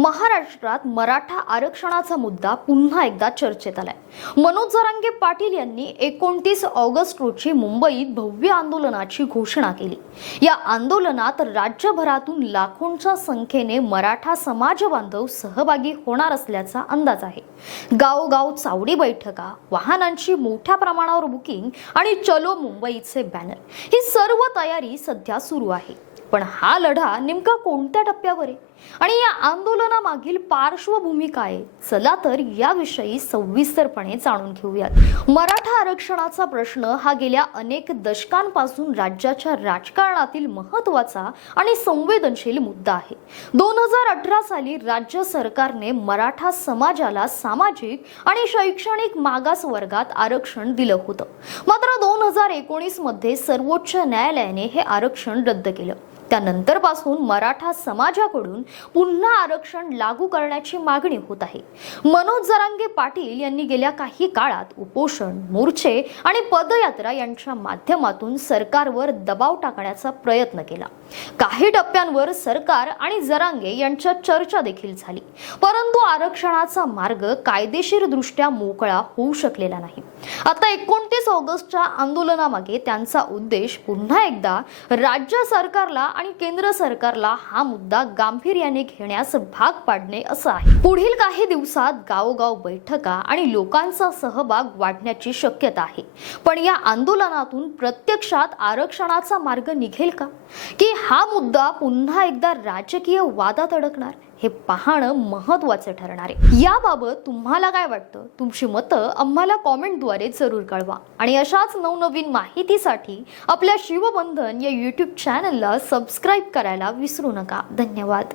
महाराष्ट्रात मराठा आरक्षणाचा मुद्दा पुन्हा एकदा चर्चेत आलाय. मनोज जरांगे पाटील यांनी एकोणतीस ऑगस्ट रोजी मुंबईत भव्य आंदोलनाची घोषणा केली. या आंदोलनात राज्यभरातून लाखोंच्या संख्येने मराठा समाज बांधव सहभागी होणार असल्याचा अंदाज आहे. गावोगाव चावडी बैठका वाहनांची मोठ्या प्रमाणावर बुकिंग आणि चलो मुंबईचे बॅनर ही सर्व तयारी सध्या सुरू आहे. पण हा लढा नेमका कोणत्या टप्प्यावर आहे? आणि या आंदोलनामागील पार्श्वभूमी काय चला तर याविषयी सविस्तरपणे जाणून घेऊयात. मराठा आरक्षणाचा प्रश्न हा गेल्या अनेक दशकांपासून राज्याच्या राजकारणातील महत्त्वाचा आणि संवेदनशील मुद्दा आहे. दोन हजार अठरा साली राज्य सरकारने मराठा समाजाला सामाजिक आणि शैक्षणिक मागास वर्गात आरक्षण दिलं होतं. मात्र दोन हजार एकोणीसमध्ये सर्वोच्च न्यायालयाने हे आरक्षण रद्द केलं. त्यानंतरपासून मराठा समाजाकडून पुन्हा आरक्षण लागू करण्याची मागणी होत आहे. मनोज जरांगे पाटील यांनी गेल्या काही काळात उपोषण मोर्चे आणि पदयात्रा यांच्या माध्यमातून सरकारवर दबाव टाकण्याचा प्रयत्न केला. काही टप्प्यांवर सरकार आणि जरांगे यांच्यात चर्चा देखील झाली. परंतु आरक्षणाचा मार्ग कायदेशीर दृष्ट्या मोकळा होऊ शकलेला नाही. आता एकोणतीस ऑगस्टच्या आंदोलनामागे त्यांचा उद्देश पुन्हा एकदा राज्य सरकारला आणि केंद्र सरकारला हा मुद्दा गांभीर्याने घेण्यास भाग पाडणे असं आहे. पुढील काही दिवसात गावोगाव बैठका आणि लोकांचा सहभाग वाढण्याची शक्यता आहे. पण या आंदोलनातून प्रत्यक्षात आरक्षणाचा मार्ग निघेल का? की हा मुद्दा पुन्हा एकदा राजकीय वादात अडकणार? हे पाहणं महत्वाचं ठरणार आहे. याबाबत तुम्हाला काय वाटतं? तुमची मतं आम्हाला कॉमेंटद्वारे जरूर कळवा. आणि अशाच नवनवीन माहितीसाठी आपल्या शिवबंधन या यूट्यूब चॅनलला सबस्क्राईब करायला विसरू नका. धन्यवाद.